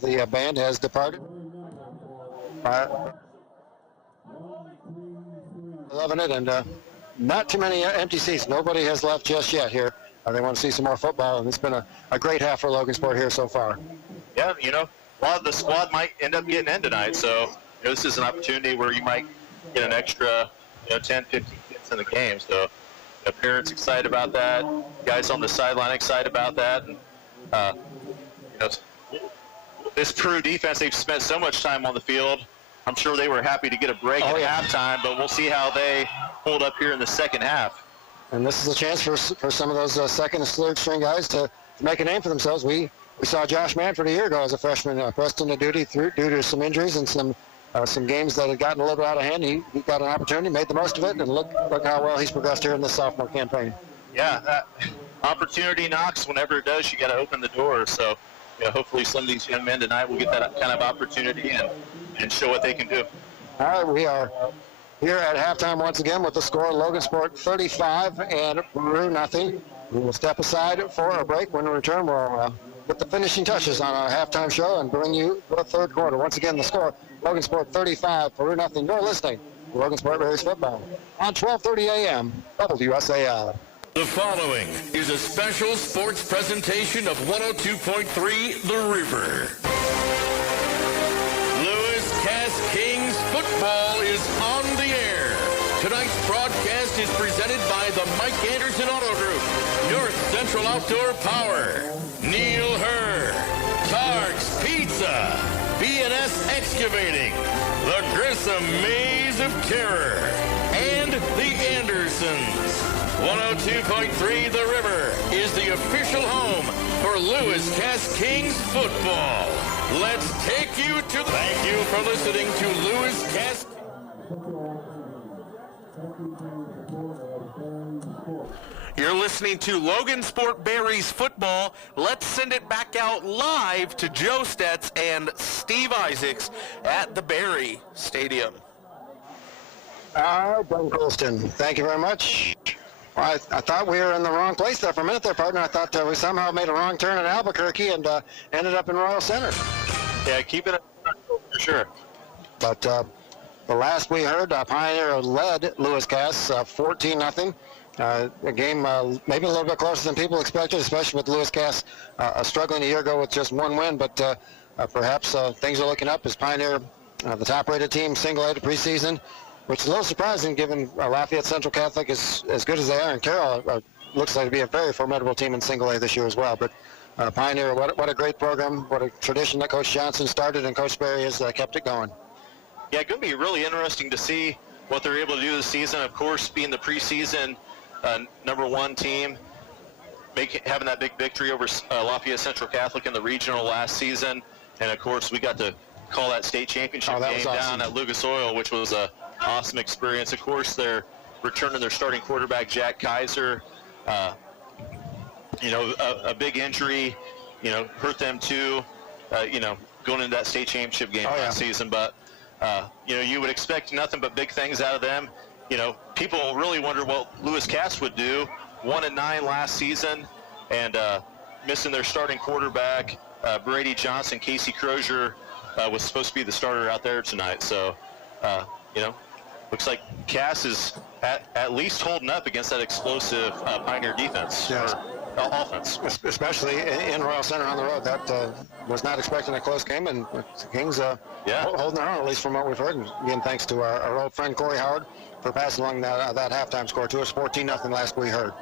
The band has departed. Loving it, and not too many empty seats. Nobody has left just yet here. They want to see some more football, and it's been a great half for Logansport here so far. Yeah, you know, a lot of the squad might end up getting in tonight, so you know, this is an opportunity where you might get an extra 10, 15 kids in the game. So the parents excited about that, guys on the sideline excited about that, and this Peru defense, they've spent so much time on the field. I'm sure they were happy to get a break at halftime, but we'll see how they hold up here in the second half. And this is a chance for some of those second and third string guys to make a name for themselves. We saw Josh Manford a year ago as a freshman pressed into duty due to some injuries and some games that had gotten a little bit out of hand. He got an opportunity, made the most of it, and look how well he's progressed here in this sophomore campaign. Yeah, that opportunity knocks. Whenever it does, you got to open the door. So hopefully some of these young men tonight will get that kind of opportunity and show what they can do. All right, we are here at halftime once again with the score Logansport 35 and Peru nothing. We will step aside for a break. When we return, we'll put the finishing touches on our halftime show and bring you the third quarter. Once again, the score Logansport 35, Peru nothing. You're listening to Logansport Bears football on 12:30 a.m. WSAL. The following is a special sports presentation of 102.3 The River. Lewis Cass Kings football is on the air. Tonight's broadcast is presented by the Mike Anderson Auto Group, North Central Outdoor Power, Neil Herr, Tark's Pizza, B&S Excavating, the Grissom Maze of Terror, and the Andersons. 102.3 The River is the official home for Lewis Cass Kings football. Let's take you to... Thank you for listening to Lewis Cass... You're listening to Logansport Berries football. Let's send it back out live to Joe Stetz and Steve Isaacs at the Berry Stadium. Ben Colston, thank you very much. Well, I thought we were in the wrong place there for a minute there, partner. I thought we somehow made a wrong turn at Albuquerque and ended up in Royal Center. Yeah, keep it up for sure. But the last we heard, Pioneer led Lewis Cass 14-0. A game maybe a little bit closer than people expected, especially with Lewis Cass struggling a year ago with just one win. But perhaps things are looking up as Pioneer, the top-rated team, single-A preseason, which is a little surprising given Lafayette Central Catholic is as good as they are, and Carroll looks like to be a very formidable team in single-A this year as well. But Pioneer, what a great program, what a tradition that Coach Johnson started, and Coach Berry has kept it going. Yeah, it's going to be really interesting to see what they're able to do this season. Of course, being the preseason #1 team, having that big victory over Lafayette Central Catholic in the regional last season, and of course we got to call that state championship game down at Lucas Oil, which was a awesome experience. Of course, they're returning their starting quarterback, Jack Kaiser. A big injury, hurt them too, going into that state championship game last season. But, you would expect nothing but big things out of them. People really wonder what Lewis Cass would do. 1-9 last season and missing their starting quarterback, Brady Johnson. Casey Crozier was supposed to be the starter out there tonight. So, looks like Cass is at least holding up against that explosive Pioneer defense. Yes. Offense. Especially in Royal Center on the road. That was not expecting a close game, and the Kings holding their own, at least from what we've heard. And again, thanks to our old friend Corey Howard for passing along that halftime score to us. 14-0 last we heard.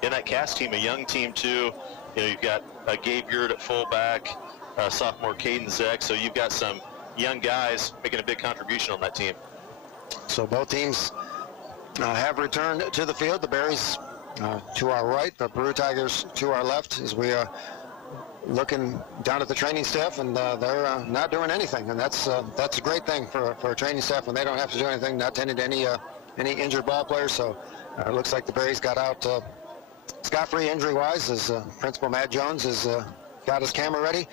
In that Cass team, a young team too. You've got Gabe Beard at fullback, sophomore Caden Zeck. So you've got some young guys making a big contribution on that team. So both teams have returned to the field. The Berries to our right, the Peru Tigers to our left, as we looking down at the training staff, and they're not doing anything, and that's a great thing for a training staff when they don't have to do anything, not tending to any injured ball players. So it looks like the Berries got out scot-free injury-wise, as Principal Matt Jones has got his camera ready,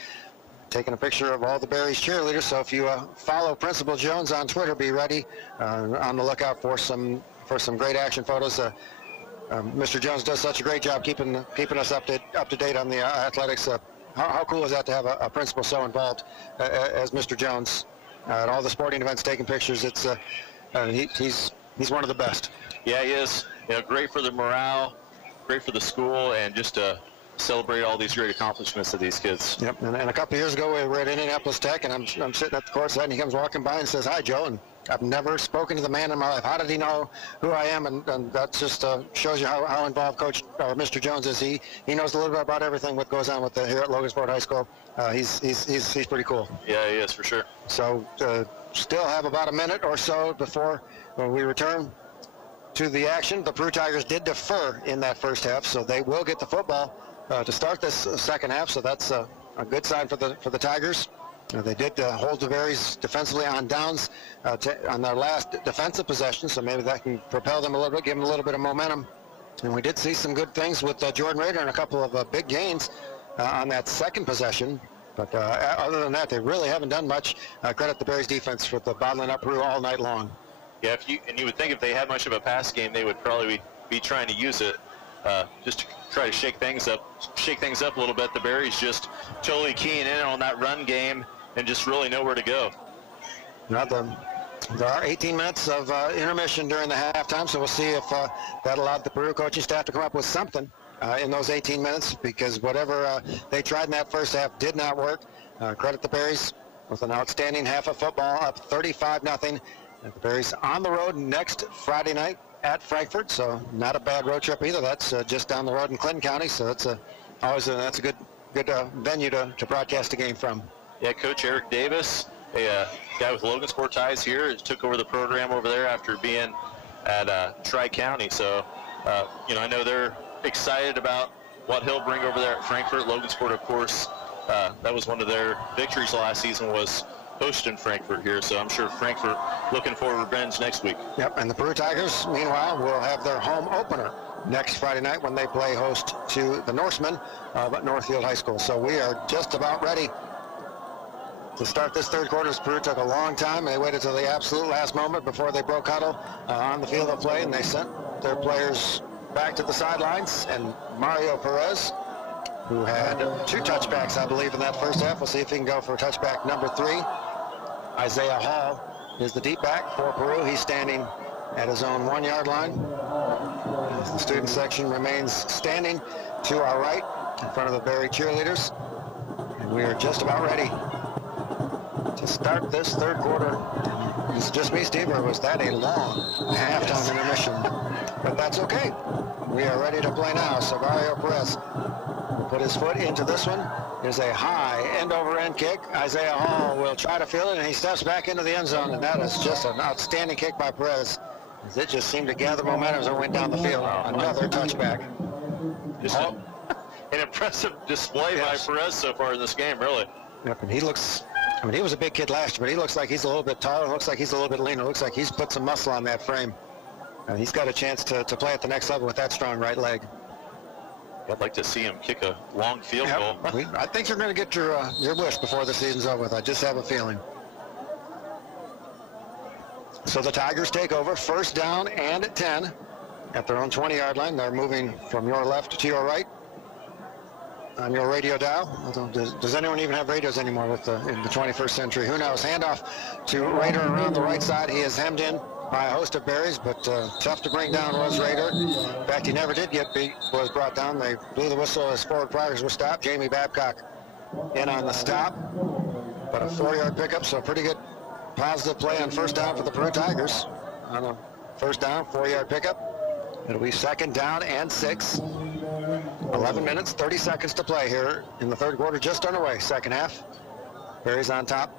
taking a picture of all the Berries cheerleaders. So if you follow Principal Jones on Twitter, be ready on the lookout for some great action photos. Mr. Jones does such a great job keeping us up to date on the athletics. How cool is that to have a principal so involved as Mr. Jones at all the sporting events, taking pictures? It's he's one of the best. Yeah, he is. Great for the morale, great for the school, and just to celebrate all these great accomplishments of these kids. Yep. And a couple of years ago, we were at Indianapolis Tech, and I'm sitting at the courtside, and he comes walking by and says, "Hi, Joe." And I've never spoken to the man in my life. How did he know who I am? And that just shows you how involved Coach Mr. Jones is. He knows a little bit about everything what goes on with here at Logansport High School. He's pretty cool. Yeah, he is for sure. So still have about a minute or so before we return to the action. The Peru Tigers did defer in that first half, so they will get the football to start this second half. So that's a good sign for the Tigers. They did hold the Berries defensively on downs on their last defensive possession, so maybe that can propel them a little bit, give them a little bit of momentum. And we did see some good things with Jordan Rader and a couple of big gains on that second possession. But other than that, they really haven't done much. Credit the Berries defense for bottling up Peru all night long. Yeah, you would think if they had much of a pass game, they would probably be trying to use it just to try to shake things up a little bit. The Berries just totally keying in on that run game and just really know where to go. Now there are 18 minutes of intermission during the halftime, so we'll see if that allowed the Peru coaching staff to come up with something in those 18 minutes, because whatever they tried in that first half did not work. Credit the Berries with an outstanding half of football, up 35-0. The Berries on the road next Friday night at Frankfort, so not a bad road trip either. That's just down the road in Clinton County, so that's a good venue to broadcast a game from. Yeah, Coach Eric Davis, a guy with Logansport ties here, took over the program over there after being at Tri-County. So, I know they're excited about what he'll bring over there at Frankfort. Logansport, of course, that was one of their victories last season, was hosting Frankfort here. So I'm sure Frankfort looking for revenge next week. Yep, and the Peru Tigers, meanwhile, will have their home opener next Friday night when they play host to the Norsemen at Northfield High School. So we are just about ready to start this third quarter. Peru took a long time. They waited till the absolute last moment before they broke huddle on the field of play, and they sent their players back to the sidelines. And Mario Perez, who had 2 touchbacks, I believe, in that first half. We'll see if he can go for touchback number 3. Isaiah Hall is the deep back for Peru. He's standing at his own 1-yard line. As the student section remains standing to our right in front of the Berry cheerleaders. And we are just about ready to start this third quarter. This is just me, Steve, or was that a long halftime intermission? But that's okay. We are ready to play now. So Mario Perez put his foot into this one. There's a high end-over-end kick. Isaiah Hall will try to field it, and he steps back into the end zone, and that is just an outstanding kick by Perez. It just seemed to gather momentum as it went down the field. Another touchback. Just an impressive display by Perez so far in this game, really. Yep, and he looks, he was a big kid last year, but he looks like he's a little bit taller. Looks like he's a little bit leaner. Looks like he's put some muscle on that frame. And he's got a chance to play at the next level with that strong right leg. I'd like to see him kick a long field goal. I think you're going to get your wish before the season's over with. I just have a feeling. So the Tigers take over, first down and 10 at their own 20-yard line. They're moving from your left to your right on your radio dial. Does anyone even have radios anymore in the 21st century? Who knows? Handoff to Rader around the right side. He is hemmed in by a host of Berries, but tough to bring down was Rader. In fact, he never did get beat, was brought down. They blew the whistle as forward progress was stopped. Jamie Babcock in on the stop, but a 4-yard pickup, so a pretty good positive play on first down for the Peru Tigers. On a first down, 4-yard pickup. It'll be second down and 6. 11 minutes, 30 seconds to play here in the third quarter, just underway. Second half, Berries on top,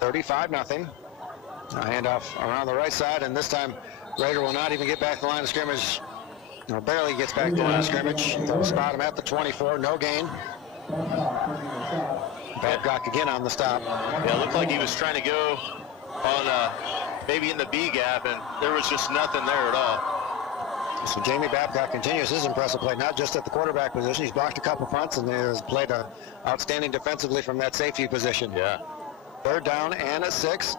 35-0. A handoff around the right side, and this time Rader will not even get back to the line of scrimmage. Barely gets back to the line of scrimmage. They'll spot him at the 24, no gain. Babcock again on the stop. Yeah, it looked like he was trying to go on maybe in the B gap, and there was just nothing there at all. So Jamie Babcock continues his impressive play, not just at the quarterback position. He's blocked a couple punts and has played outstanding defensively from that safety position. Yeah. 3rd down and 6.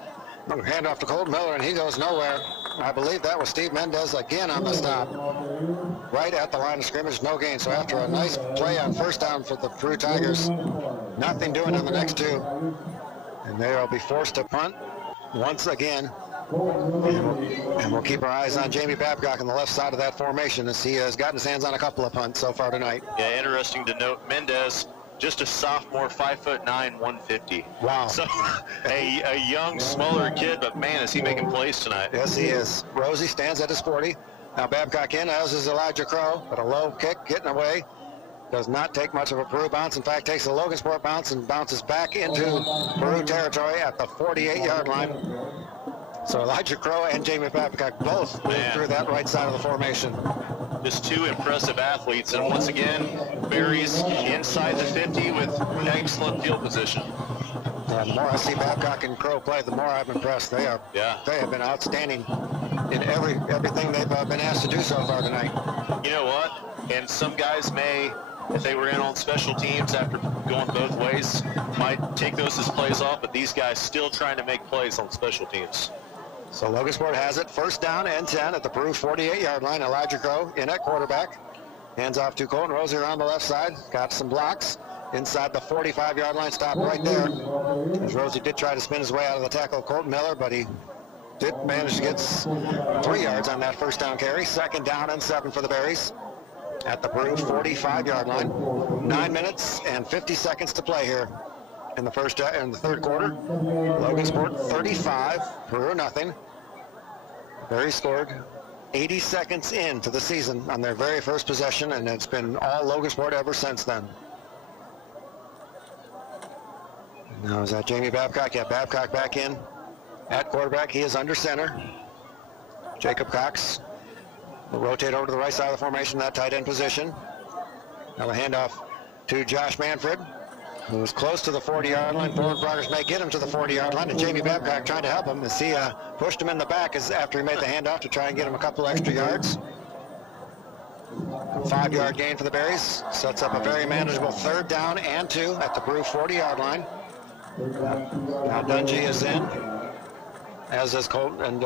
Hand off to Colton Miller, and he goes nowhere. I believe that was Steve Mendez again on the stop. Right at the line of scrimmage, no gain. So after a nice play on 1st down for the Peru Tigers, nothing doing on the next 2. And they will be forced to punt once again. And we'll keep our eyes on Jamie Babcock on the left side of that formation as he has gotten his hands on a couple of punts so far tonight. Yeah, interesting to note, Mendez, just a sophomore, 5'9", 150. Wow. So a young, smaller kid, but man, is he making plays tonight. Yes, he is. Rosie stands at his 40. Now Babcock in, as is Elijah Crow, but a low kick getting away. Does not take much of a Peru bounce. In fact, takes a Logansport bounce and bounces back into Peru territory at the 48-yard line. So Elijah Crow and Jamie Babcock both moved through that right side of the formation. Just 2 impressive athletes, and once again, Barry's inside the 50 with excellent field position. The more I see Babcock and Crow play, the more I'm impressed. They have been outstanding in everything they've been asked to do so far tonight. You know what? And some guys may, if they were in on special teams after going both ways, might take those as plays off, but these guys still trying to make plays on special teams. So Logansport has it, 1st down and 10 at the Peru 48-yard line. Elijah Crow in at quarterback. Hands off to Colton Rosier on the left side. Got some blocks inside the 45-yard line. Stop right there. As Rosie did try to spin his way out of the tackle of Colton Miller, but he did manage to get 3 yards on that 1st down carry. 2nd down and 7 for the Berries at the Peru 45-yard line. 9 minutes and 50 seconds to play here in the 3rd quarter. Logansport 35, Peru nothing. Berries scored 80 seconds into the season on their very first possession, and it's been all Logansport ever since then. Now is that Jamie Babcock? Yeah, Babcock back in at quarterback. He is under center. Jacob Cox will rotate over to the right side of the formation, that tight end position. Now a handoff to Josh Manfred, who was close to the 40-yard line. Forward progress may get him to the 40-yard line, and Jamie Babcock trying to help him as he pushed him in the back after he made the handoff to try and get him a couple extra yards. 5-yard gain for the Berries. Sets up a very manageable 3rd down and 2 at the Peru 40-yard line. Now Dungy is in, as is Colton and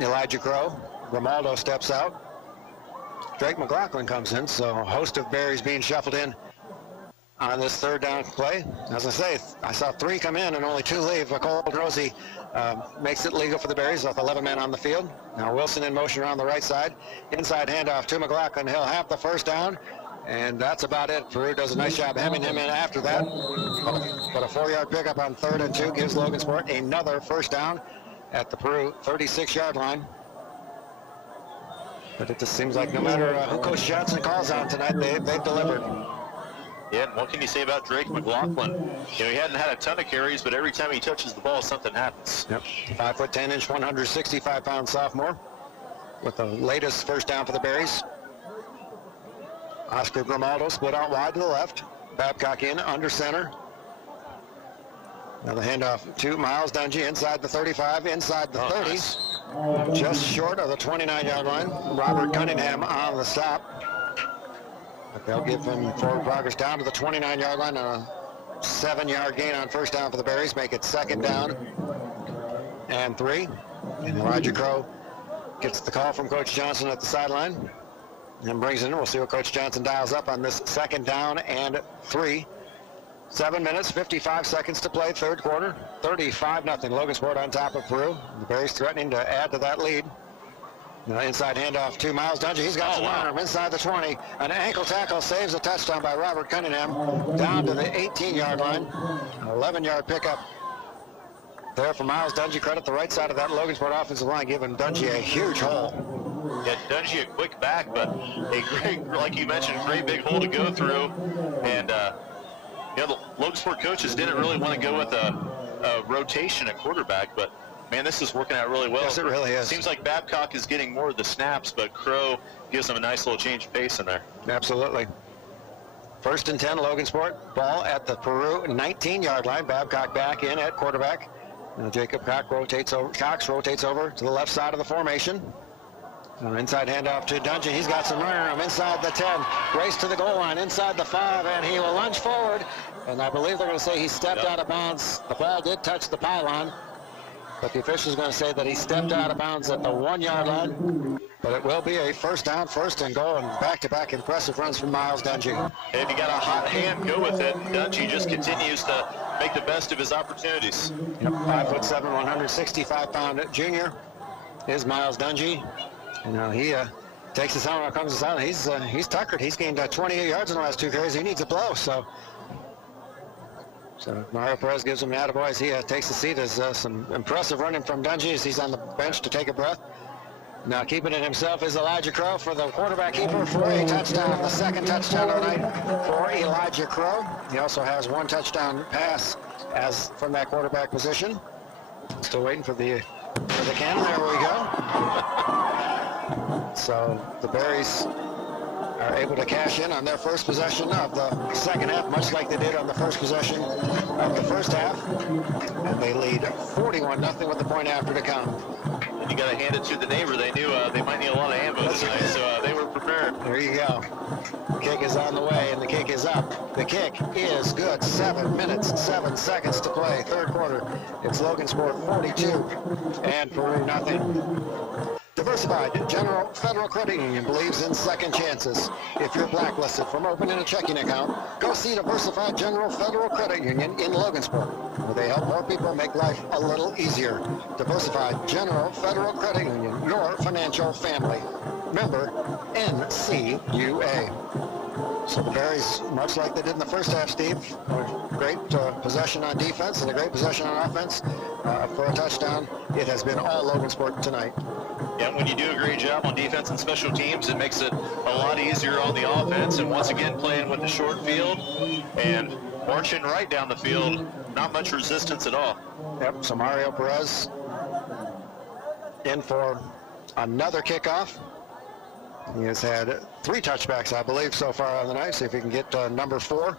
Elijah Crow. Romaldo steps out. Drake McLaughlin comes in, so a host of Berries being shuffled in on this 3rd down play. As I say, I saw 3 come in and only 2 leave. Colton Rosie makes it legal for the Berries with 11 men on the field. Now Wilson in motion around the right side. Inside handoff to McLaughlin. He'll have the 1st down, and that's about it. Peru does a nice job hemming him in after that. But a 4-yard pickup on 3rd and 2 gives Logansport another 1st down at the Peru 36-yard line. But it just seems like no matter who Coach Johnson calls on tonight, they've delivered. Yeah, what can you say about Drake McLaughlin? You know, he hadn't had a ton of carries, but every time he touches the ball, something happens. Yep, 5'10", 165-pound sophomore with the latest 1st down for the Berries. Oscar Grimaldo split out wide to the left. Babcock in under center. Now the handoff to Miles Dungy inside the 35, inside the 30. Nice. Just short of the 29-yard line. Robert Cunningham on the stop. But they'll give him forward progress down to the 29-yard line and a 7-yard gain on 1st down for the Berries. Make it 2nd down and 3. And Elijah Crow gets the call from Coach Johnson at the sideline and brings it in. We'll see what Coach Johnson dials up on this 2nd down and 3. 7 minutes, 55 seconds to play, 3rd quarter. 35-0. Logansport on top of Peru. The Berries threatening to add to that lead. Now inside handoff to Miles Dungy. He's got some arm inside the 20. An ankle tackle saves a touchdown by Robert Cunningham down to the 18-yard line. An 11-yard pickup there for Miles Dungy. Credit the right side of that Logansport offensive line, giving Dungy a huge hole. Yeah, Dungy a quick back, but a great, like you mentioned, great big hole to go through. And you know, the Logansport coaches didn't really want to go with a rotation at quarterback, but man, this is working out really well. Yes, it really is. Seems like Babcock is getting more of the snaps, but Crow gives them a nice little change of pace in there. Absolutely. First and 10, Logansport. Ball at the Peru 19-yard line. Babcock back in at quarterback. Now Jacob Cox rotates over to the left side of the formation. Inside handoff to Dungy. He's got some running room inside the 10. Race to the goal line inside the 5, and he will lunge forward. And I believe they're going to say he stepped out of bounds. The ball did touch the pylon, but the official is going to say that he stepped out of bounds at the 1-yard line. But it will be a first down, first and goal, and back-to-back impressive runs from Miles Dungy. If you got a hot hand, go with it. Dungy just continues to make the best of his opportunities. Yep, 5'7", 165-pound junior is Miles Dungy. And he takes his helmet, comes his out. He's tuckered. He's gained 28 yards in the last 2 carries. He needs a blow. So Mario Perez gives him an attaboy as he takes the seat. As some impressive running from Dungy as he's on the bench to take a breath. Now keeping it himself is Elijah Crow for the quarterback keeper for a touchdown. The second touchdown of the night for Elijah Crow. He also has 1 touchdown pass as from that quarterback position. Still waiting for the cannon. There we go. So the Berries are able to cash in on their first possession of the second half, much like they did on the first possession of the first half. And they lead 41-0 with the point after to come. And you got to hand it to the neighbor. They knew they might need a lot of ammo tonight, so they were prepared. There you go. The kick is on the way, and the kick is up. The kick is good. 7 minutes, 7 seconds to play. Third quarter. It's Logansport 42 and Peru nothing. Diversified General Federal Credit Union believes in second chances. If you're blacklisted from opening a checking account, go see Diversified General Federal Credit Union in Logansport, where they help more people make life a little easier. Diversified General Federal Credit Union, your financial family. Member NCUA. So the Berries, much like they did in the first half, Steve, great possession on defense and a great possession on offense for a touchdown. It has been all Logansport tonight. Yeah, when you do a great job on defense and special teams, it makes it a lot easier on the offense. And once again, playing with the short field and marching right down the field, not much resistance at all. Yep, so Mario Perez in for another kickoff. He has had 3 touchbacks, I believe, so far on the night. See if he can get number 4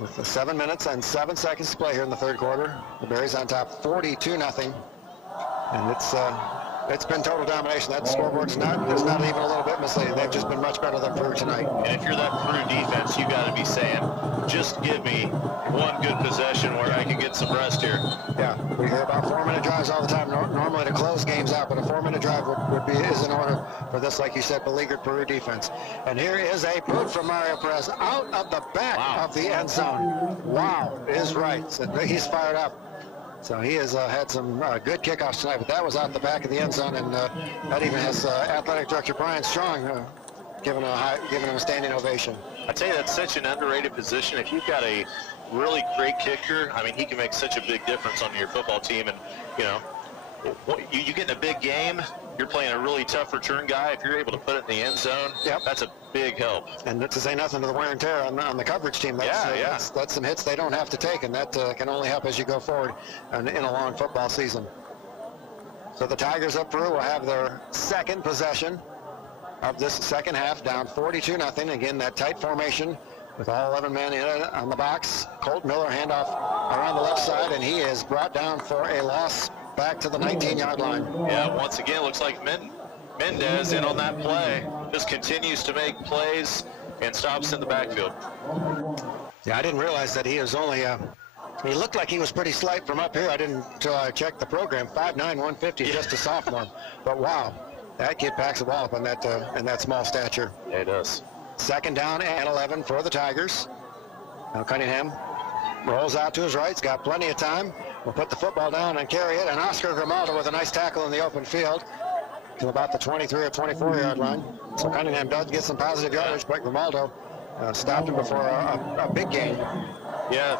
with the 7 minutes and 7 seconds to play here in the third quarter. The Berries on top 42-0. And it's been total domination. That scoreboard's not even a little bit misleading. They've just been much better than Peru tonight. And if you're that Peru defense, you got to be saying, just give me one good possession where I can get some rest here. Yeah, we hear about 4-minute drives all the time. Normally to close games out, but a 4-minute drive is in order for this, like you said, beleaguered Peru defense. And here is a boot from Mario Perez out of the back of the end zone. Wow is right. So he's fired up. So he has had some good kickoffs tonight, but that was out the back of the end zone, and that even has Athletic Director Brian Strong giving him a standing ovation. I tell you, that's such an underrated position. If you've got a really great kicker, I mean, he can make such a big difference on your football team. And, you know, you get in a big game, you're playing a really tough return guy. If you're able to put it in the end zone, that's a big help. And to say nothing to the wear and tear on the coverage team, that's some hits they don't have to take, and that can only help as you go forward in a long football season. So the Tigers of Peru will have their second possession of this second half, down 42-0. Again, that tight formation with all 11 men in it on the box. Colt Miller handoff around the left side, and he is brought down for a loss back to the 19-yard line. Yeah, once again, looks like Mendez in on that play. Just continues to make plays and stops in the backfield. Yeah, I didn't realize that he was only, he looked like he was pretty slight from up here. I didn't check the program. 5'9", 150, just a sophomore. But wow, that kid packs a ball up in that small stature. Yeah, he does. Second down and 11 for the Tigers. Now Cunningham rolls out to his right. He's got plenty of time. We'll put the football down and carry it. And Oscar Grimaldo with a nice tackle in the open field to about the 23 or 24-yard line. So Cunningham does get some positive yardage, but Grimaldo stopped him before a big gain. Yeah,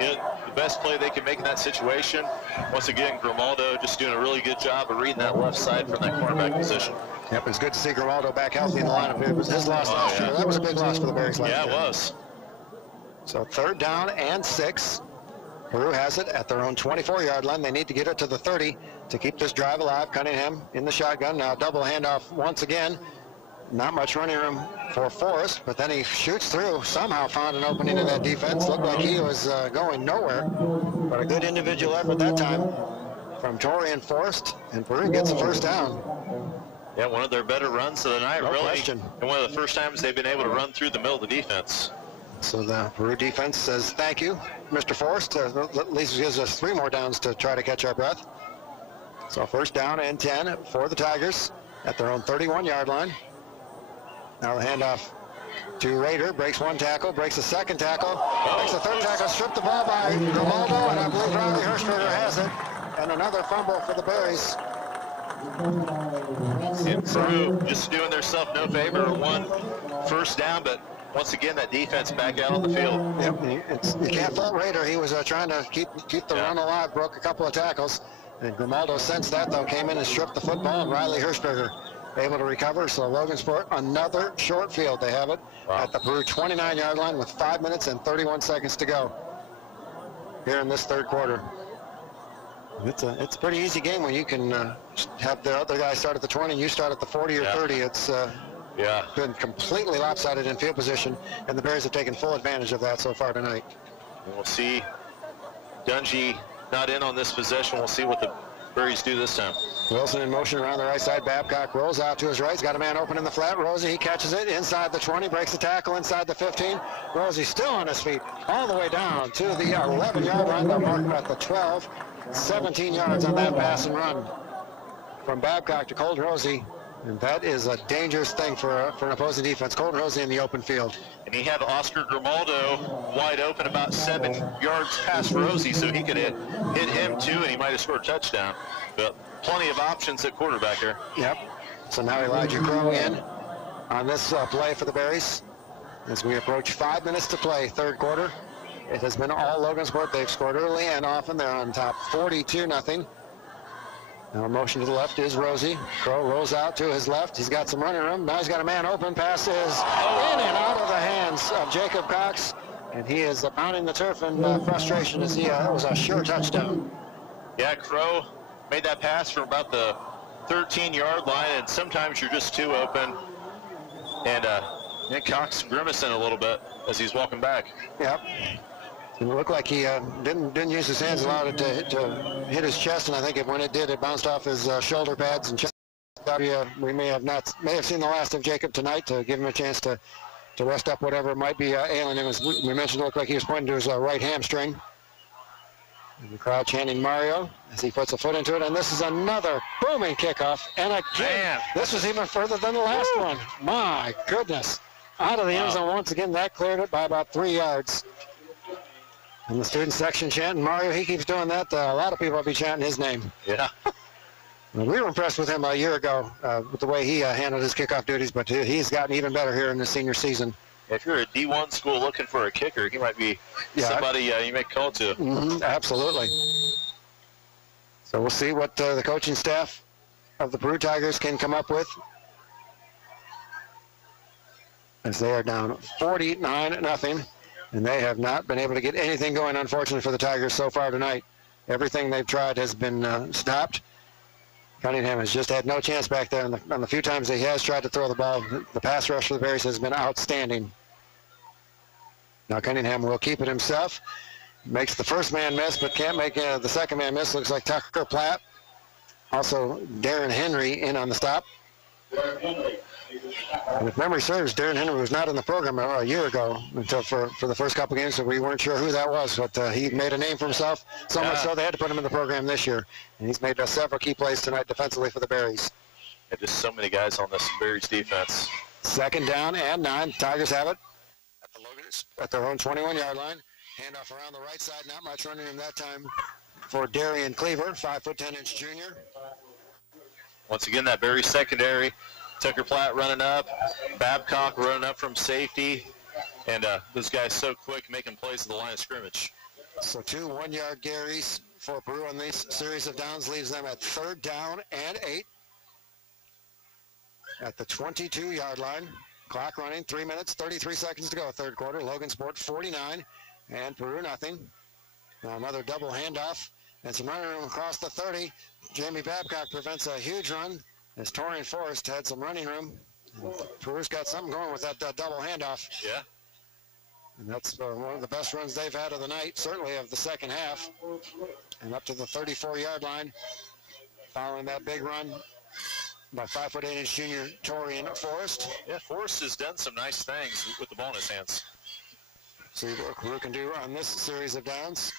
the best play they can make in that situation. Once again, Grimaldo just doing a really good job of reading that left side from that cornerback position. Yep, it's good to see Grimaldo back healthy in the lineup. It was his loss last year. That was a big loss for the Berries last year. Yeah, it was. So third down and 6. Peru has it at their own 24-yard line. They need to get it to the 30 to keep this drive alive. Cunningham in the shotgun. Now double handoff once again. Not much running room for Forrest, but then he shoots through, somehow found an opening in that defense. Looked like he was going nowhere, but a good individual effort that time from Torian Forrest, and Peru gets the first down. Yeah, one of their better runs of the night, No really. question. And one of the first times they've been able to run through the middle of the defense. So the Peru defense says, thank you, Mr. Forrest. At least gives us 3 more downs to try to catch our breath. So first down and 10 for the Tigers at their own 31-yard line. Now the handoff to Rader, breaks 1 tackle, breaks a 2nd tackle, breaks a 3rd tackle, stripped the ball by Grimaldo, and I believe Riley Hirschberger has it. And another fumble for the Berries. And Peru just doing themselves no favor. 1 first down, but once again, that defense back out on the field. Yep, you can't fault Rader. He was trying to keep the run alive, broke a couple of tackles. And Grimaldo sensed that, though, came in and stripped the football, and Riley Hirschberger able to recover. So Logansport, another short field. They have it at the Peru 29-yard line with 5 minutes and 31 seconds to go here in this 3rd quarter. It's a pretty easy game when you can have the other guy start at the 20 and you start at the 40 or 30. It's been completely lopsided in field position, and the Bears have taken full advantage of that so far tonight. And we'll see Dungy not in on this possession. We'll see what the Berries do this time. Wilson in motion around the right side. Babcock rolls out to his right. He's got a man open in the flat. Rosie, he catches it inside the 20, breaks the tackle inside the 15. Rosie still on his feet all the way down to the 11-yard line. They'll mark him at the 12. 17 yards on that pass and run from Babcock to Colton Rosie. And that is a dangerous thing for an opposing defense. Colton Rosie in the open field. And he had Oscar Grimaldo wide open about 7 yards past Rosie, so he could hit him too, and he might have scored a touchdown. But plenty of options at quarterback here. Yep. So now Elijah Crow in on this play for the Berries as we approach 5 minutes to play, 3rd quarter. It has been all Logansport. They've scored early and often. They're on top 42-0. Now motion to the left is Rosie. Crow rolls out to his left. He's got some running room. Now he's got a man open. Pass is in and out of the hands of Jacob Cox. And he is pounding the turf in frustration as it was a sure touchdown. Yeah, Crow made that pass from about the 13-yard line, and sometimes you're just too open. And Cox grimacing a little bit as he's walking back. Yep. It looked like he didn't use his hands, allowed it to hit his chest, and I think when it did, it bounced off his shoulder pads and chest. We may have seen the last of Jacob tonight to give him a chance to rest up whatever might be ailing him. As we mentioned, it looked like he was pointing to his right hamstring. And the crowd chanting Mario as he puts a foot into it, and this is another booming kickoff. And again, this was even further than the last one. My goodness. Out of the end zone once again. That cleared it by about 3 yards. And the student section chanting Mario. He keeps doing that. A lot of people will be chanting his name. Yeah. We were impressed with him a year ago with the way he handled his kickoff duties, but he's gotten even better here in the senior season. If you're a D1 school looking for a kicker, he might be somebody you may call to. Mm-hmm, absolutely. So we'll see what the coaching staff of the Peru Tigers can come up with, as they are down 49-0, and they have not been able to get anything going, unfortunately, for the Tigers so far tonight. Everything they've tried has been stopped. Cunningham has just had no chance back there. On the few times he has tried to throw the ball, the pass rush for the Bears has been outstanding. Now Cunningham will keep it himself. Makes the first man miss, but can't make the second man miss. Looks like Tucker Platt. Also Darren Henry in on the stop. And if memory serves, Darren Henry was not in the program a year ago until for the first couple games, so we weren't sure who that was, but he made a name for himself, so much so they had to put him in the program this year. And he's made several key plays tonight defensively for the Berries. Yeah, just so many guys on this Berries defense. 2nd down and 9. Tigers have it at their own 21-yard line. Handoff around the right side. Not much running in that time for Darian Cleaver, 5'10" junior. Once again, that Berries secondary. Tucker Platt running up, Babcock running up from safety, and this guy's so quick making plays at the line of scrimmage. So 2 one-yard carries for Peru on this series of downs leaves them at 3rd down and 8 at the 22-yard line. Clock running, 3 minutes, 33 seconds to go, 3rd quarter. Logansport 49 and Peru nothing. Now another double handoff and some running room across the 30. Jamie Babcock prevents a huge run as Torian Forrest had some running room Peru's got something going with that double handoff. Yeah. And that's one of the best runs they've had of the night, certainly of the second half. And up to the 34-yard line, following that big run by 5'8" junior Torian Forrest. Yeah, Forrest has done some nice things with the ball in his hands. See what Peru can do on this series of downs.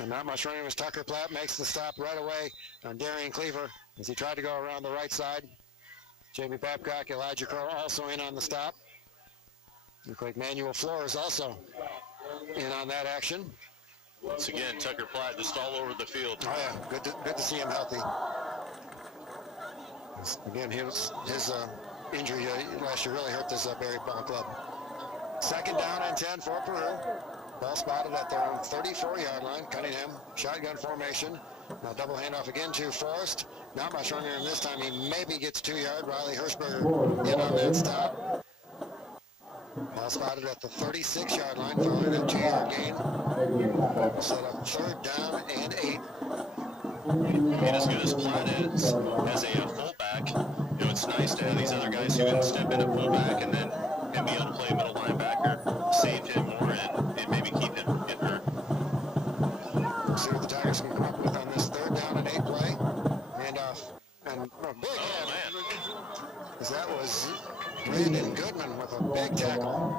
And not much running as Tucker Platt makes the stop right away on Darian Cleaver as he tried to go around the right side. Jamie Babcock, Elijah Crow also in on the stop. Looks like Manuel Flores also in on that action. Once again, Tucker Platt just all over the field. Oh yeah, good to see him healthy. Again, his injury last year really hurt this Berry ball club. Second down and 10 for Peru. Ball spotted at their own 34-yard line. Cunningham, shotgun formation. Now double handoff again to Forrest. Not much running in this time. He maybe gets 2 yard. Riley Hirschberger in on that stop. Ball spotted at the 36-yard line following that 2 yard gain. Set up third down and 8. And as good as Platt is as a fullback, it's nice to have these other guys who can step in at fullback and then be able to play middle linebacker, save him more, and maybe keep him getting hurt. See what the Tigers can come up with on this third down and 8 play. Handoff. And a big hit. Man. Because that was Brandon Goodman with a big tackle.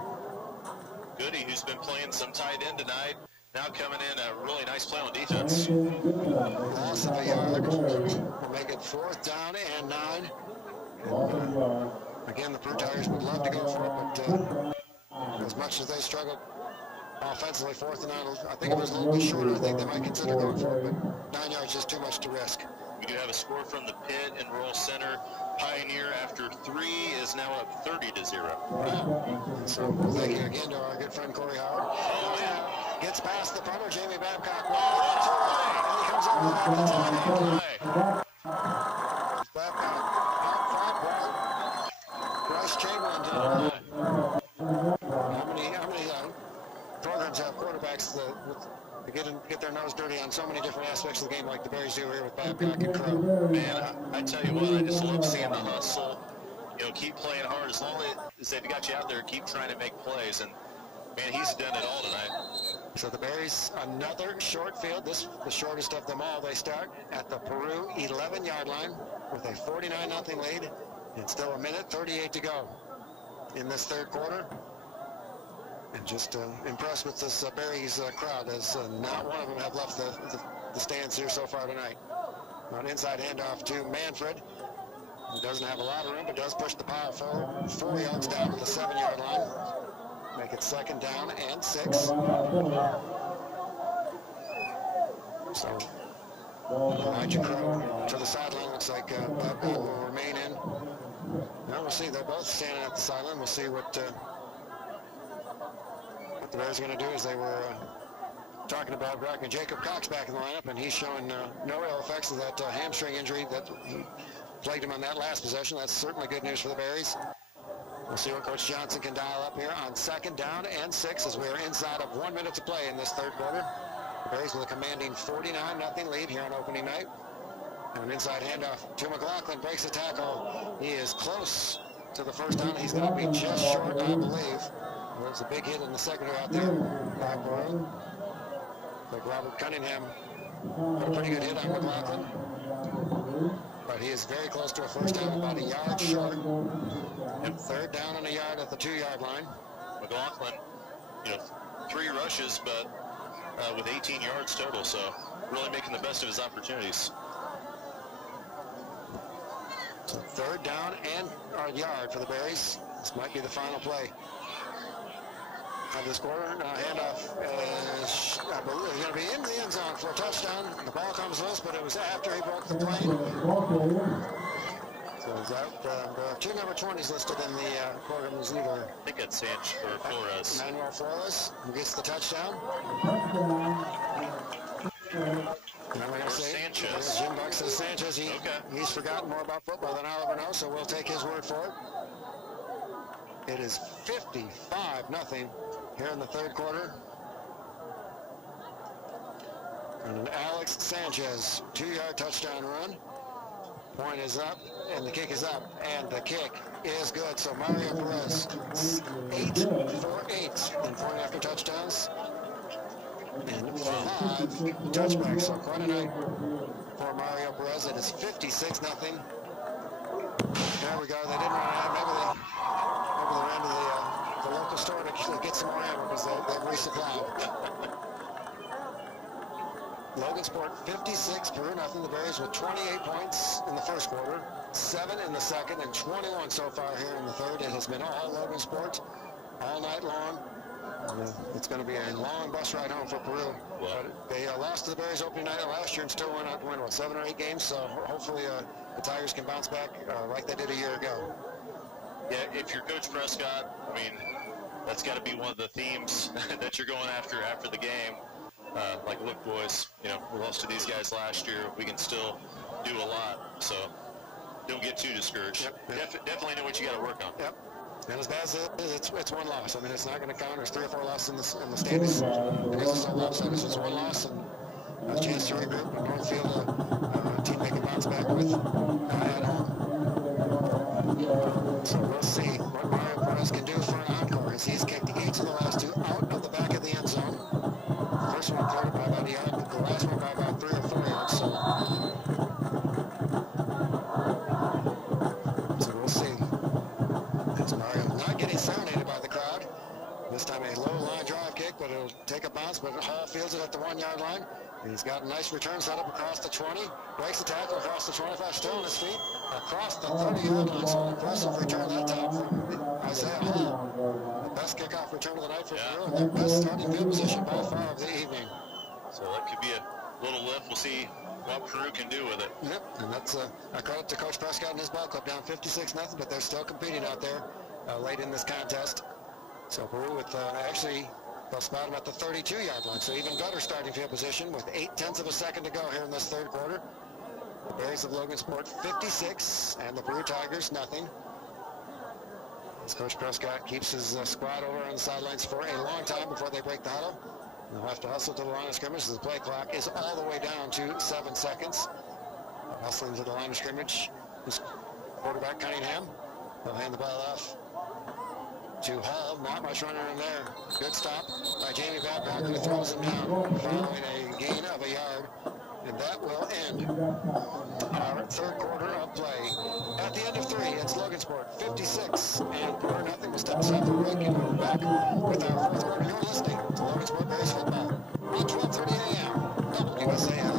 Goody, who's been playing some tight end tonight, now coming in a really nice play on defense. Loss of a yard. We'll make it fourth down and 9. And, again, the Peru Tigers would love to go for it, but as much as they struggled offensively, fourth and 9, I think it was a little bit shorter. I think they might consider going for it, but 9 yards is just too much to risk. We do have a score from the pit in Rural Center. Pioneer, after 3, is now up 30-0. So thank you again to our good friend Corey Howard. Oh, man. Gets past the punter, Jamie Babcock. And he comes over the back. Babcock out front. Bryce Chamberlain to the line. How many programs have quarterbacks that get their nose dirty on so many different aspects of the game like the Berries do here with Babcock and Crow? Man, I tell you what, I just love seeing the hustle. Keep playing hard. As long as they've got you out there, keep trying to make plays. And, man, he's done it all tonight. So the Berries, another short field. This the shortest of them all. They start at the Peru 11-yard line with a 49-0 lead. And still 1:38 to go in this third quarter. And just impressed with this Berries crowd, as not one of them have left the stands here so far tonight. An inside handoff to Manfred. He doesn't have a lot of room, but does push the pile forward 4 yards down to the 7-yard line. Make it second down and 6. So Elijah Crow to the sideline. Looks like Babcock will remain in. Now we'll see. They're both standing at the sideline. We'll see what the Bears are going to do. As they were talking about bringing Jacob Cox back in the lineup, and he's showing no real effects of that hamstring injury that plagued him on that last possession. That's certainly good news for the Berries. We'll see what Coach Johnson can dial up here on second down and 6 as we are inside of 1 minute to play in this third quarter. The Berries with a commanding 49-0 lead here on opening night. And an inside handoff to McLaughlin, breaks the tackle. He is close to the first down. He's going to be just short, I believe. There's a big hit in the secondary out there. Like Robert Cunningham had a pretty good hit on McLaughlin. But he is very close to a first down, about a yard short. And third down and a yard at the 2-yard line. McLaughlin, 3 rushes, but with 18 yards total, so really making the best of his opportunities. So third down and a yard for the Berries. This might be the final play of this quarter. Handoff is, I believe, going to be in the end zone for a touchdown. The ball comes loose, but it was after he broke the plane. So is that there are 2 number 20s listed in the program. Is either I think that's Sanchez or Flores. Manuel Flores, who gets the touchdown. Or Sanchez. Jim Buck says Sanchez. He's forgotten more about football than I'll ever know, so we'll take his word for it. It is 55-0 here in the third quarter. And an Alex Sanchez 2-yard touchdown run. Point is up, and the kick is up, and the kick is good. So Mario Perez, 8 for 8 in point after touchdowns, and 5 touchbacks. So quite a night for Mario Perez. It is 56-0. There we go. They didn't run out. Maybe they ran to the local store to get some more ammo because they've resupplied. Logansport 56, Peru nothing. The Berries with 28 points in the first quarter, 7 in the second, and 21 so far here in the third. It has been all Logansport all night long. It's going to be a long bus ride home for Peru. But they lost to the Berries opening night last year and still went out to win, 7 or 8 games. So hopefully the Tigers can bounce back like they did a year ago. Yeah, if you're Coach Prescott, I mean, that's got to be one of the themes that you're going after the game. Like, look, boys, we lost to these guys last year. We can still do a lot. So don't get too discouraged. Yep. Definitely know what you got to work on. Yep. And as bad as it is, it's one loss. I mean, it's not going to count. There's 3 or 4 losses in the standings. It is so lopsided. It's one loss and a chance to regroup. And Northfield, team they can bounce back with at home. So we'll see what Mario Perez can do for an encore as he's kicked each of the last 2 out of the back of the end zone. The first one cleared by about a yard, but the last one by about 3 or 4 yards. So we'll see. As Mario not getting serenaded by the crowd. This time a low line drive kick, but it'll take a bounce, but Hall fields it at the 1 yard line. And he's got a nice return set up across the 20, breaks the tackle across the 25, still on his feet, across the 30-yard line. So an impressive return that time from Isaiah Hall. The best kickoff return of the night for Peru, and their best starting field position by far of the evening. So that could be a little lift. We'll see what Peru can do with it. Yep, and that's a credit to Coach Prescott and his ball club, down 56-0, but they're still competing out there late in this contest. So Peru with they'll spot him at the 32-yard line, so even better starting field position with 0.8 of a second to go here in this third quarter. The Berries of Logansport 56, and the Peru Tigers nothing. As Coach Prescott keeps his squad over on the sidelines for a long time before they break the huddle. They'll have to hustle to the line of scrimmage as the play clock is all the way down to 7 seconds. Hustling to the line of scrimmage is quarterback Cunningham. They'll hand the ball off to Hall. Not much running in there. Good stop by Jamie Babcock, who throws him down following a gain of a yard. And that will end our third quarter of play. At the end of 3, it's Logansport 56 and Peru nothing. We'll step aside for a break and we'll be back with our fourth quarter. You're listening to Logansport Berries football on 12:30 a.m. WSAL.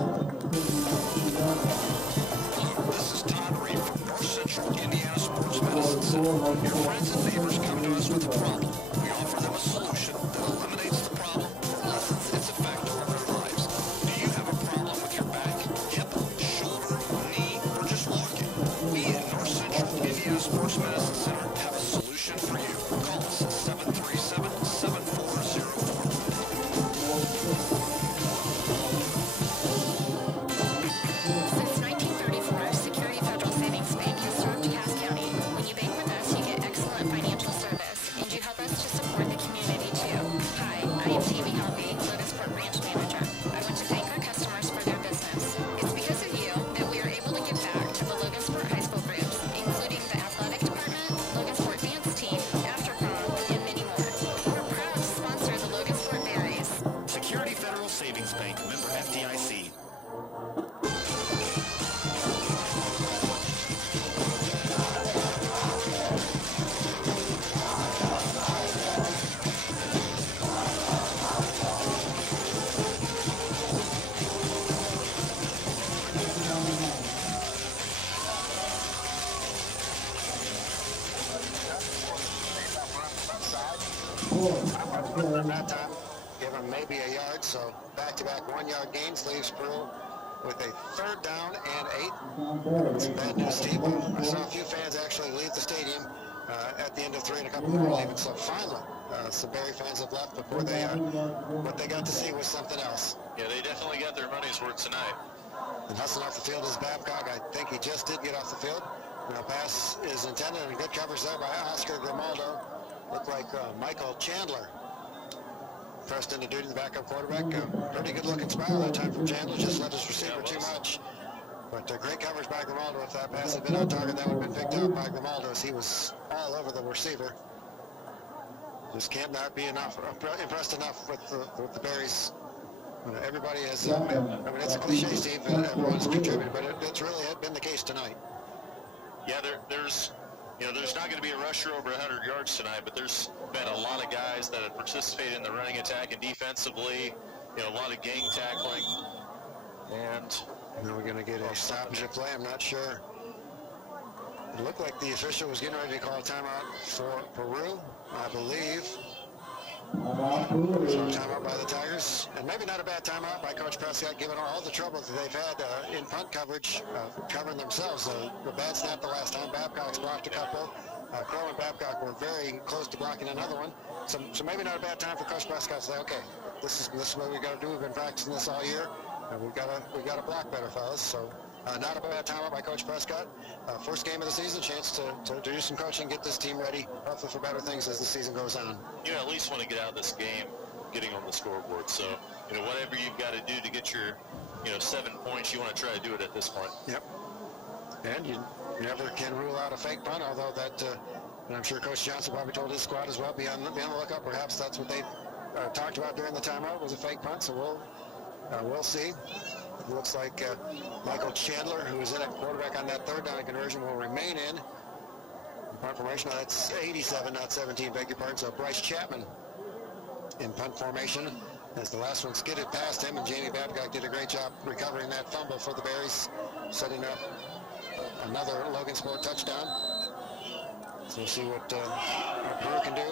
This is Todd Reed from North Central Indiana Sports Medicine Center. Your friends and neighbors come to us with a problem. We offer them a solution that eliminates the problem or lessens its effect on their lives. Do you have a problem with your back, hip, shoulder, knee, or just walking? We at North Central Indiana Sports Medicine Center have a solution for you. Call us at 737-7404. Since 1934, Security Federal Savings Bank has served Cass County. When you bank with us, you get excellent financial service, and you help us to support the community too. Hi, I am Tammy Helby, Logansport Branch Manager. I want to thank our customers for their business. It's because of you that we are able to give back to the Logansport High School groups, including the athletic department, Logansport dance team, aftercom, and many more. We're proud to sponsor the Logansport Berries. Security Federal Savings Bank, member FDIC. That time, give him maybe a yard, so back-to-back 1-yard gains leaves Peru with a 3rd down and 8. It's bad news, Steve. I saw a few fans actually leave the stadium at the end of 3 and a couple more leaving, so finally some Berry fans have left before they what they got to see was something else. Yeah, they definitely got their money's worth tonight. And hustling off the field is Babcock. I think he just did get off the field. Pass is intended, and good coverage there by Oscar Grimaldo. Looked like Michael Chandler pressed into duty, the backup quarterback. Pretty good looking spiral that time from Chandler, just let his receiver too much. But great coverage by Grimaldo. If that pass had been on target, that would have been picked up by Grimaldo as he was all over the receiver. Just can't not be impressed enough with the Berries. Everybody has, I mean, it's a cliche, Steve, that everyone's contributed, but it's really been the case tonight. Yeah, there's not going to be a rusher over 100 yards tonight, but there's been a lot of guys that have participated in the running attack and defensively, a lot of gang tackling. And now we're going to get a stoppage of play. I'm not sure. It looked like the official was getting ready to call a timeout for Peru, I believe. So timeout by the Tigers, and maybe not a bad timeout by Coach Prescott, given all the trouble that they've had in punt coverage, covering themselves. The bad snap the last time, Babcock's blocked a couple. Crow and Babcock were very close to blocking another one. So maybe not a bad time for Coach Prescott to say, okay, this is what we got to do. We've been practicing this all year. We've got to block better, fellas. So not a bad timeout by Coach Prescott. First game of the season, chance to do some coaching, get this team ready, hopefully for better things as the season goes on. You at least want to get out of this game getting on the scoreboard. So, whatever you've got to do to get your, 7 points, you want to try to do it at this point. Yep. And you never can rule out a fake punt, although that, and I'm sure Coach Johnson probably told his squad as well, be on the lookout. Perhaps that's what they talked about during the timeout, was a fake punt. So we'll see. It looks like Michael Chandler, who is in at quarterback on that third down conversion, will remain in. Punt formation, that's 87, not 17, beg your pardon. So Bryce Chapman in punt formation as the last one skidded past him, and Jamie Babcock did a great job recovering that fumble for the Berries, setting up another Logansport touchdown. So we'll see what Peru can do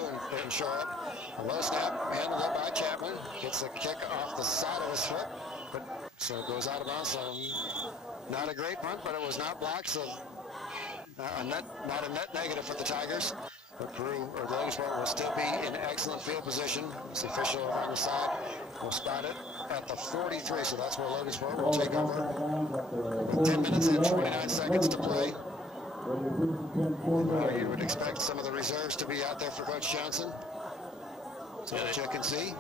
and show up. A low snap, handled up by Chapman, gets a kick off the side of his foot, so it goes out of bounds. So not a great punt, but it was not blocked, so not a net negative for the Tigers. But Peru, or the Logansport, will still be in excellent field position. It's the official over on the side. We'll spot it at the 43, so that's where Logansport will take over. With 10 minutes and 29 seconds to play. You would expect some of the reserves to be out there for Coach Johnson. So we'll check and see.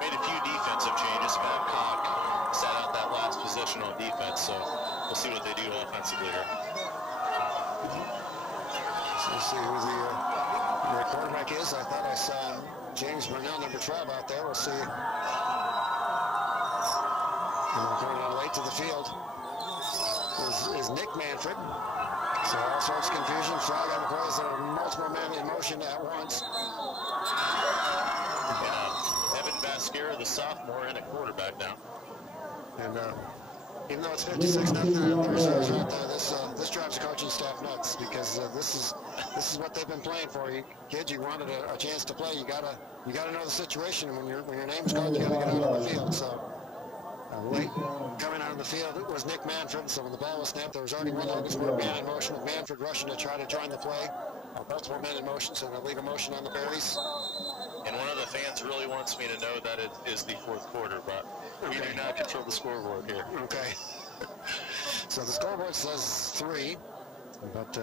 Made a few defensive changes. Babcock sat out that last possession on defense, so we'll see what they do offensively here. So we'll see who the quarterback is. I thought I saw James Burnell, number 12, out there. We'll see. And coming on late to the field is Nick Manfred. So all sorts of confusion. Flag on the plays. There are multiple men in motion at once. Evan Vasquera, the sophomore, in at quarterback now. And even though it's 56-0, the reserves right there, this drives the coaching staff nuts, because this is what they've been playing for. You kids, you wanted a chance to play. You gotta know the situation, and when your name's called, you gotta get out on the field. So late coming out of the field, it was Nick Manfred. So when the ball was snapped, there was already one Logansport man in motion, with Manfred rushing to try to join the play. Multiple men in motion, so they'll leave a motion on the Berries. And one of the fans really wants me to know that it is the fourth quarter, but we do not control the scoreboard here. Okay. So the scoreboard says 3, but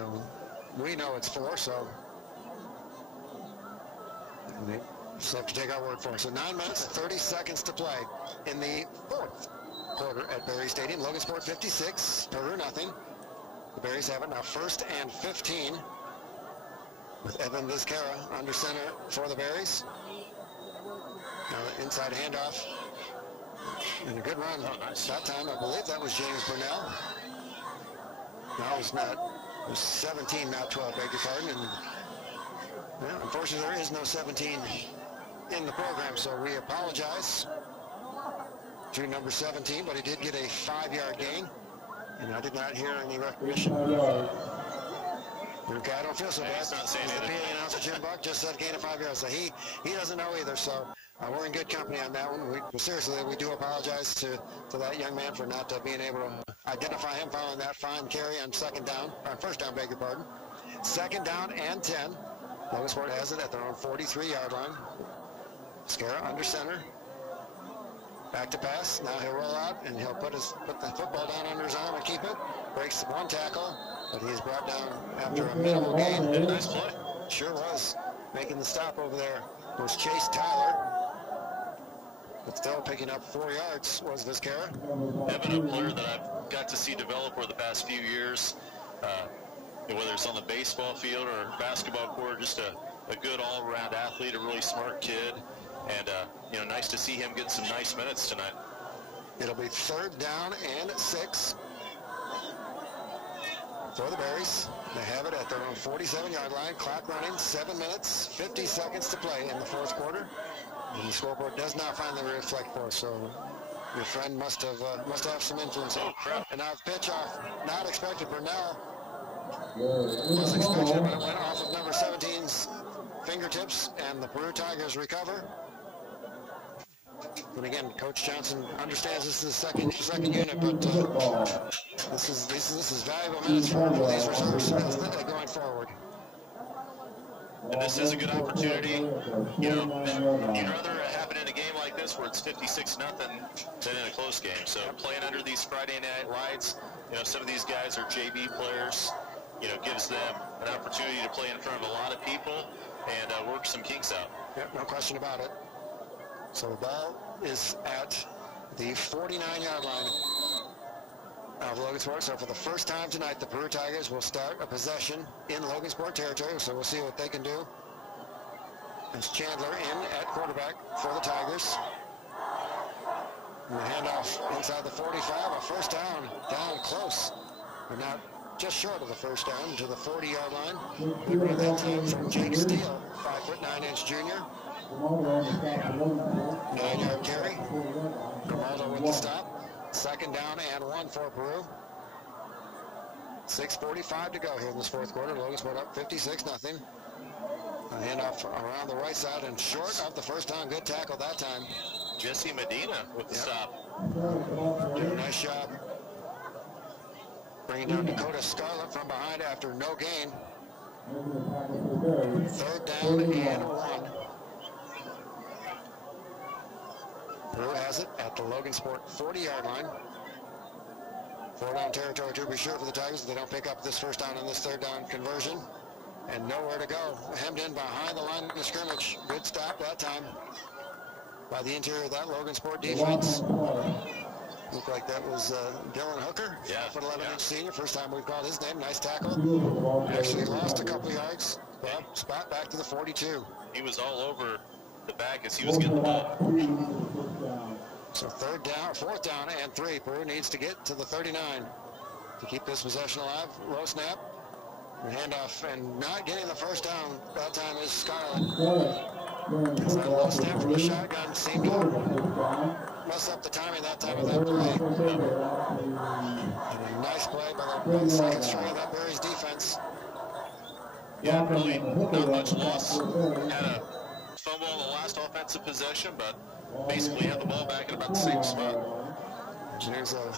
we know it's 4, so we just have to take our word for it. So 9 minutes, 30 seconds to play in the fourth quarter at Berry Stadium. Logansport 56, Peru nothing. The Berries have it now 1st and 15. With Evan Vizcarra under center for the Berries. Now the inside handoff. And a good run. That time, I believe that was James Burnell. No, it's not. It was 17, not 12, beg your pardon. And well, unfortunately, there is no 17 in the program, so we apologize to number 17, but he did get a 5-yard gain. And I did not hear any recognition. Okay, I don't feel so bad. He's not saying the anything. PA announcer, Jim Buck, just said gain of 5 yards. So he doesn't know either. So we're in good company on that one. Seriously, we do apologize to that young man for not being able to identify him following that fine carry on first down, beg your pardon. 2nd down and 10. Logansport has it at their own 43-yard line. Scara under center. Back to pass. Now he'll roll out, and he'll put the football down under his arm and keep it. Breaks one tackle, but he's brought down after a minimal gain. Nice play. Sure was. Making the stop over there was Chase Tyler. But still picking up 4 yards was Vizcarra. Evan, a player that I've got to see develop over the past few years, whether it's on the baseball field or basketball court, just a good all-around athlete, a really smart kid, and nice to see him get some nice minutes tonight. It'll be 3rd down and 6 for the Berries. They have it at their own 47-yard line. Clock running, 7 minutes, 50 seconds to play in the 4th quarter. And the scoreboard does not finally reflect for us, so your friend must have some influence. Oh, crap. And now the pitch off, not expected. Burnell was expected, but it went off of number 17's fingertips, and the Peru Tigers recover. And again, Coach Johnson understands this is the second unit, but this is valuable minutes for these reserves going forward. And this is a good opportunity. You'd rather it happen in a game like this where it's 56-0 than in a close game. So playing under these Friday night lights, some of these guys are JV players. Gives them an opportunity to play in front of a lot of people and work some kinks out. Yep, no question about it. So the ball is at the 49-yard line of Logansport. So for the first time tonight, the Peru Tigers will start a possession in Logansport territory. So we'll see what they can do. It's Chandler in at quarterback for the Tigers. And the handoff inside the 45, a first down close. But not just short of the first down to the 40-yard line. They ran that time from Jake Steele, 5'9" junior. 9-yard carry. Grimaldo with the stop. 2nd down and 1 for Peru. 6:45 to go here in this 4th quarter. Logansport up 56-0. A handoff around the right side and short of the first down. Good tackle that time. Jesse Medina with the stop. Doing a nice job bringing down Dakota Scarlett from behind after no gain. 3rd down and 1. Peru has it at the Logansport 40-yard line. 4-down territory to be sure for the Tigers if they don't pick up this first down on this 3rd down conversion. And nowhere to go. Hemmed in behind the line of scrimmage. Good stop that time by the interior of that Logansport defense. Looked like that was Dylan Hooker, 5'11" senior. First time we've called his name. Nice tackle. Actually lost a couple yards. Well, spot back to the 42. He was all over the back as he was getting the ball. So 4th down and 3. Peru needs to get to the 39 to keep this possession alive. Low snap. And handoff, and not getting the first down that time is Scarlett. It's that low snap from the shotgun seemed to mess up the timing that time of that play. And a nice play by the 2nd string of that Berries defense. Yeah, really not much loss. Had a fumble on the last offensive possession, but basically had the ball back in about the same spot. And there's a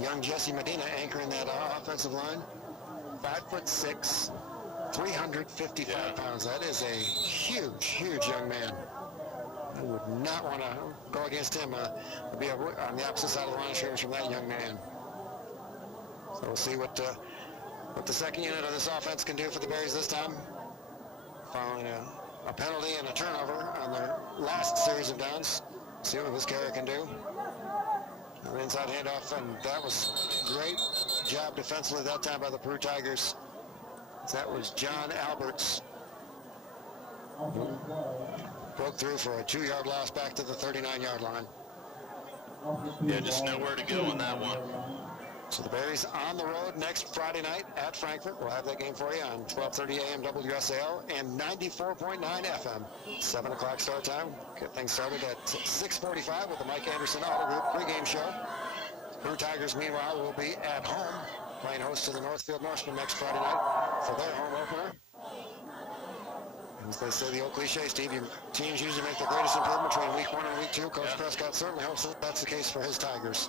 young Jesse Medina anchoring that offensive line. 5'6", 355 pounds. That is a huge young man. I would not want to go against him. Be on the opposite side of the line of scrimmage from that young man. So we'll see what the second unit of this offense can do for the Berries this time. Following a penalty and a turnover on their last series of downs. See what Vizcarra can do. An inside handoff, and that was great job defensively that time by the Peru Tigers. That was John Alberts. Broke through for a 2-yard loss back to the 39-yard line. Yeah, just nowhere to go on that one. So the Berries on the road next Friday night at Frankfurt. We'll have that game for you on 12:30 a.m. WSAL and 94.9 FM. 7 o'clock start time. Get things started at 6:45 with the Mike Anderson Auto Group pregame show. Peru Tigers, meanwhile, will be at home playing host to the Northfield Norsemen next Friday night for their home opener. As they say the old cliche, Steve, your teams usually make the greatest improvement between week 1 and week 2. Coach Prescott certainly hopes that that's the case for his Tigers.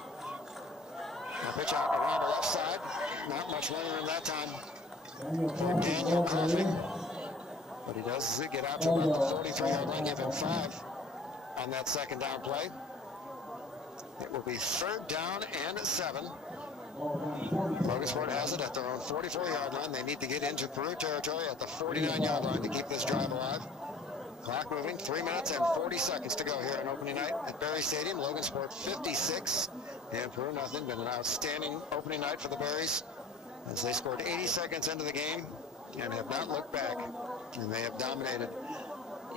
Now pitch out around the left side. Not much running room that time for Daniel Coffey. But he does get out to about the 43-yard line, give him 5 on that 2nd down play. It will be 3rd down and 7. Logansport has it at their own 44-yard line. They need to get into Peru territory at the 49-yard line to keep this drive alive. Clock moving, 3 minutes and 40 seconds to go here on opening night at Berry Stadium. Logansport 56 and Peru nothing. Been an outstanding opening night for the Berries as they scored 80 seconds into the game and have not looked back. And they have dominated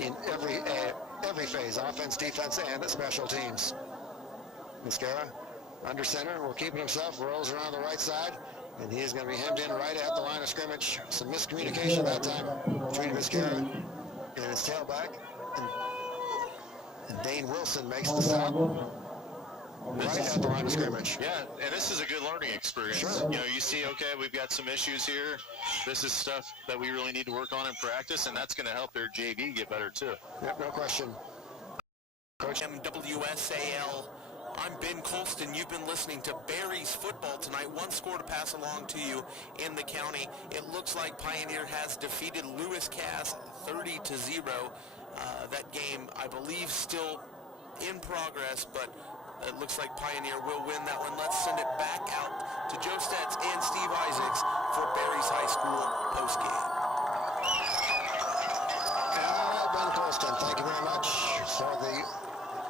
in every phase, offense, defense, and special teams. Mascara under center will keep it himself, rolls around the right side, and he is going to be hemmed in right at the line of scrimmage. Some miscommunication that time between Mascara and his tailback. And Dane Wilson makes the stop right at the line of scrimmage. Yeah, and this is a good learning experience. Sure. You know, you see, okay, we've got some issues here. This is stuff that we really need to work on in practice, and that's going to help their JV get better too. Yep, no question. Coach. WSAL. I'm Ben Colston. You've been listening to Berries football tonight. One score to pass along to you in the county. It looks like Pioneer has defeated Lewis Cass 30-0. That game, I believe, still in progress, but it looks like Pioneer will win that one. Let's send it back out to Joe Stetz and Steve Isaacs for Berries High School postgame.